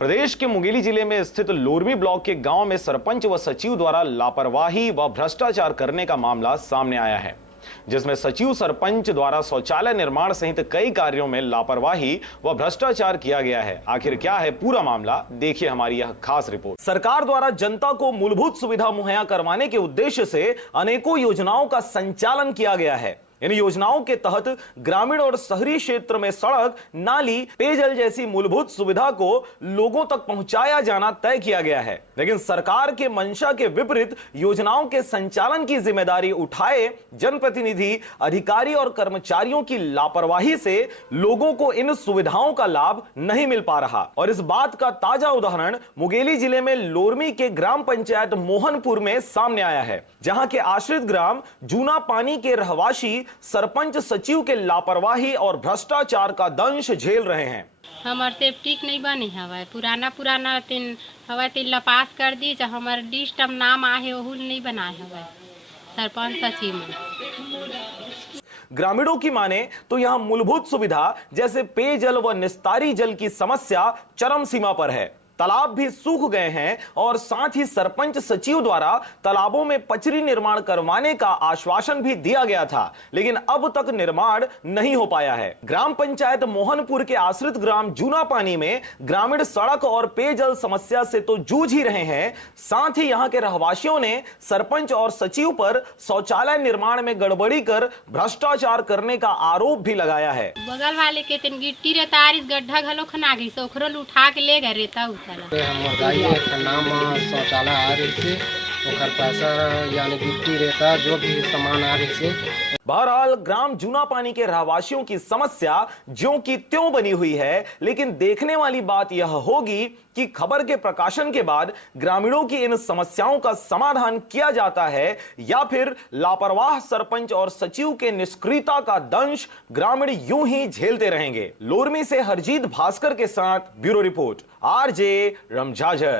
प्रदेश के मुंगेली जिले में स्थित लोरमी ब्लॉक के गांव में सरपंच व सचिव द्वारा लापरवाही व भ्रष्टाचार करने का मामला सामने आया है, जिसमें सचिव सरपंच द्वारा शौचालय निर्माण सहित कई कार्यों में लापरवाही व भ्रष्टाचार किया गया है। आखिर क्या है पूरा मामला, देखिए हमारी यह खास रिपोर्ट। सरकार द्वारा जनता को मूलभूत सुविधा मुहैया करवाने के उद्देश्य से अनेकों योजनाओं का संचालन किया गया है। इन योजनाओं के तहत ग्रामीण और शहरी क्षेत्र में सड़क, नाली, पेयजल जैसी मूलभूत सुविधा को लोगों तक पहुंचाया जाना तय किया गया है, लेकिन सरकार के मंशा के विपरीत योजनाओं के संचालन की जिम्मेदारी उठाए जनप्रतिनिधि, अधिकारी और कर्मचारियों की लापरवाही से लोगों को इन सुविधाओं का लाभ नहीं मिल पा रहा। और इस बात का ताजा उदाहरण मुंगेली जिले में लोरमी के ग्राम पंचायत मोहनपुर में सामने आया है, जहां के आश्रित ग्राम जूना पानी के रहवासी सरपंच सचिव के लापरवाही और भ्रष्टाचार का दंश झेल रहे हैं। हमार सेफ्टिक नहीं बनी हवा, पुराना तीन हवा तीन लपास कर दी, जब हमार डिस्टम नाम आहे ओहुल नहीं बनाए हवा सरपंच सचिव में। ग्रामीणों की माने तो यहां मूलभूत सुविधा जैसे पेयजल व निस्तारी जल की समस्या चरम सीमा पर है। तालाब भी सूख गए हैं और साथ ही सरपंच सचिव द्वारा तालाबों में पचरी निर्माण करवाने का आश्वासन भी दिया गया था, लेकिन अब तक निर्माण नहीं हो पाया है। ग्राम पंचायत मोहनपुर के आश्रित ग्राम जूना पानी में ग्रामीण सड़क और पेयजल समस्या से तो जूझ ही रहे हैं, साथ ही यहाँ के रहवासियों ने सरपंच और सचिव पर शौचालय निर्माण में गड़बड़ी कर भ्रष्टाचार करने का आरोप भी लगाया है। बगल वाले के तीन गिट्टी रेता गड्ढा घलो खना गई से ओकरो उठा के ले गए रेता नाम शौचालय आ रही से ओकर पैसा यानी गिट्टी रेता जो भी सामान आ रही से। बहरहाल ग्राम जूना पानी के रहवासियों की समस्या ज्यों की त्यों बनी हुई है, लेकिन देखने वाली बात यह होगी कि खबर के प्रकाशन के बाद ग्रामीणों की इन समस्याओं का समाधान किया जाता है या फिर लापरवाह सरपंच और सचिव के निष्क्रियता का दंश ग्रामीण यूं ही झेलते रहेंगे। लोरमी से हरजीत भास्कर के साथ ब्यूरो रिपोर्ट, आरजे रमझाझर।